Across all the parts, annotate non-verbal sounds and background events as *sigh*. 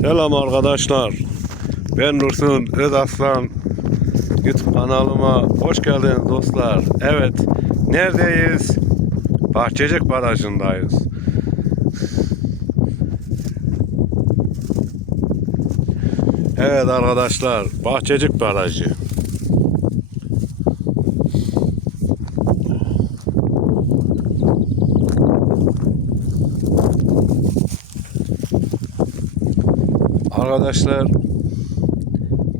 Selam arkadaşlar. Ben Dursun Özaslan. YouTube kanalıma hoş geldiniz dostlar. Evet, neredeyiz? Bahçecik Barajı'ndayız. Evet arkadaşlar, Bahçecik Barajı. Arkadaşlar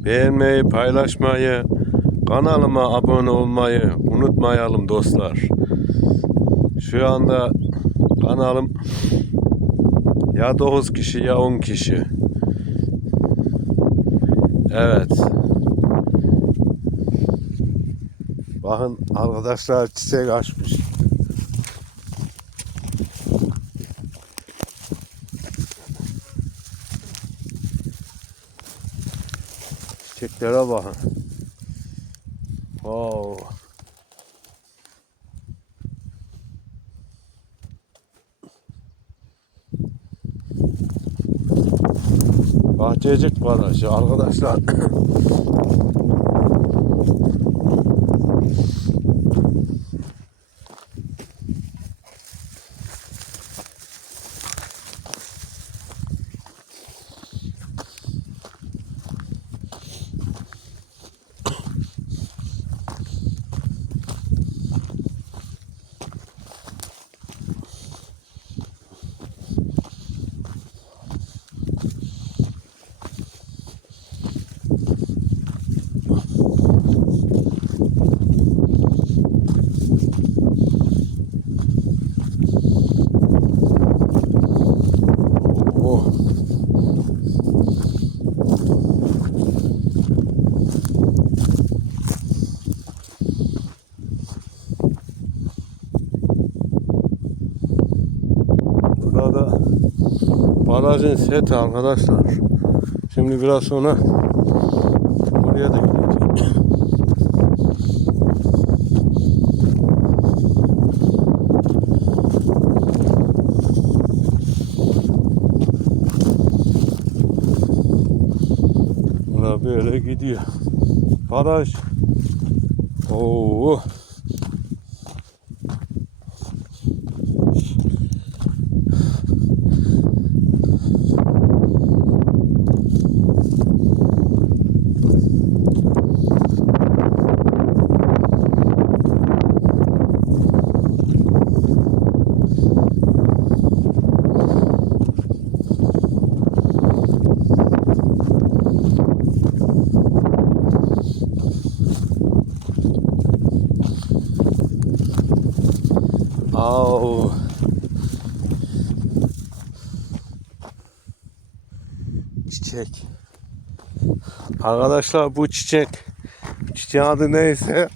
beğenmeyi, paylaşmayı, kanalıma abone olmayı unutmayalım dostlar. Şu anda kanalım ya 9 kişi ya 10 kişi. Evet. Bakın arkadaşlar çiçek açmış. Çiçeklere bakın. Wow. Bahçecik Barajı arkadaşlar. *clears throat* Oh. Burada barajın seti arkadaşlar. Şimdi biraz sonra oraya da gideceğim. Böyle gidiyor. Baraj. Oo. Au. Çiçek. Arkadaşlar bu çiçek çiçeğin adı neyse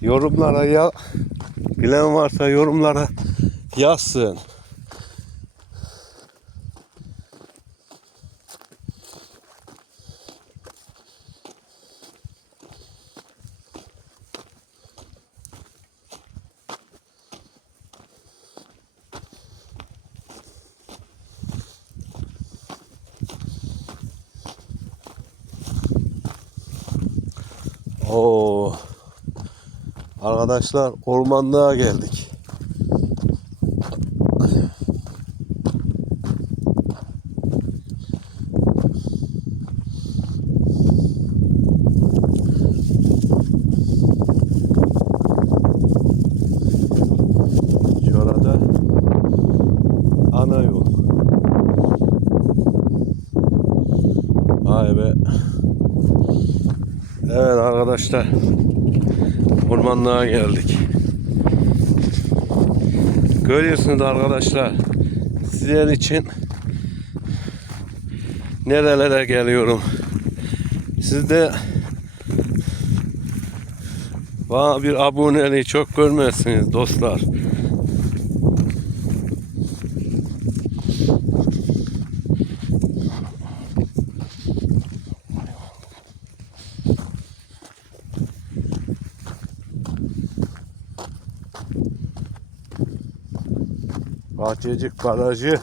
yorumlara ya bilen varsa yorumlara yazsın. Oo. Arkadaşlar ormanlığa geldik. Arkadaşlar. Ormanlığa geldik. Görüyorsunuz arkadaşlar. Sizler için nerelere geliyorum. Siz de bir aboneliği çok görmezsiniz dostlar. Bahçecik Barajı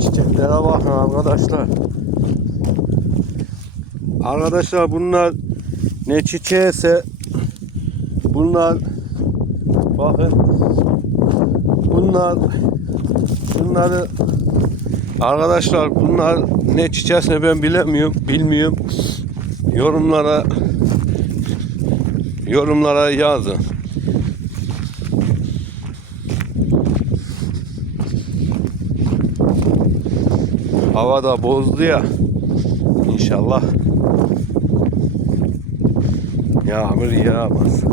Çiçeklere bakın arkadaşlar. Arkadaşlar bunlar ne çiçeğse bunlar bakın bunlar bunları arkadaşlar bunlar ne çiçeğse ben bilemiyorum bilmiyorum yorumlara yorumlara yazın. Hava da bozdu ya. İnşallah yağmur yağmaz.